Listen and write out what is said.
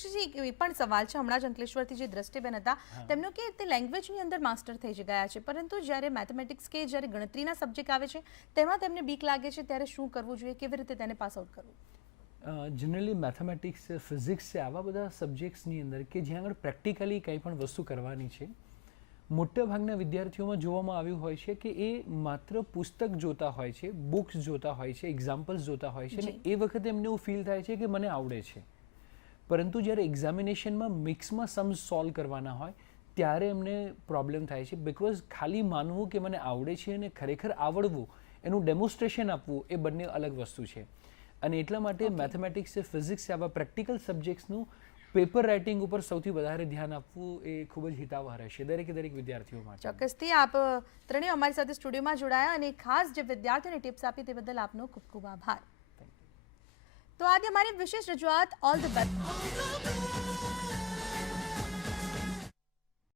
પ્રત્યક્ષજી એ પણ સવાલ છે, હમણાં જ અંકલેશ્વરથી જે દ્રષ્ટિબેન હતા તેમનો કે તે લેંગ્વેજની અંદર માસ્ટર થઈ ગયા છે, પરંતુ જ્યારે મેથેમેટિક્સ કે જ્યારે ગણતરીના સબ્જેક્ટ આવે છે તેમાં તેમને બીક લાગે છે, ત્યારે શું કરવું જોઈએ, કેવી રીતે તેને પાસ આઉટ કરવું? જનરલી મેથેમેટિક્સ છે, ફિઝિક્સ છે, આવા બધા સબ્જેક્ટ્સની અંદર કે જ્યાં આગળ પ્રેક્ટિકલી કંઈ પણ વસ્તુ કરવાની છે, મોટાભાગના વિદ્યાર્થીઓમાં જોવામાં આવ્યું હોય છે કે એ માત્ર પુસ્તક જોતા હોય છે, બુક્સ જોતા હોય છે, એક્ઝામ્પલ્સ જોતા હોય છે, અને એ વખતે એમને એવું ફીલ થાય છે કે મને આવડે છે, પરંતુ જ્યારે એક્ઝામિનેશનમાં મિક્સમાં સમ સોલ્વ કરવાના હોય ત્યારે એમને પ્રોબ્લેમ થાય છે, બિકોઝ ખાલી માનવું કે મને આવડે છે અને ખરેખર આવડવું, એનું ડેમોન્સ્ટ્રેશન આપવું, એ બંને અલગ વસ્તુ છે. અને એટલા માટે મેથેમેટિક્સ છે, ફિઝિક્સ છે, આવા પ્રેક્ટિકલ સબ્જેક્ટ્સનું પેપર રાઇટિંગ ઉપર સૌથી વધારે ધ્યાન આપવું એ ખૂબ જ હિતાવહ રહેશે દરેક વિદ્યાર્થીઓ માટે. ચોક્કસથી આપ ત્રણેય અમારી સાથે સ્ટુડિયોમાં જોડાયા અને ખાસ જે વિદ્યાર્થીઓને ટિપ્સ આપી તે બદલ આપનો ખૂબ ખૂબ આભાર. તો આજે हमारी विशेष रजूआत ऑल द बेस्ट.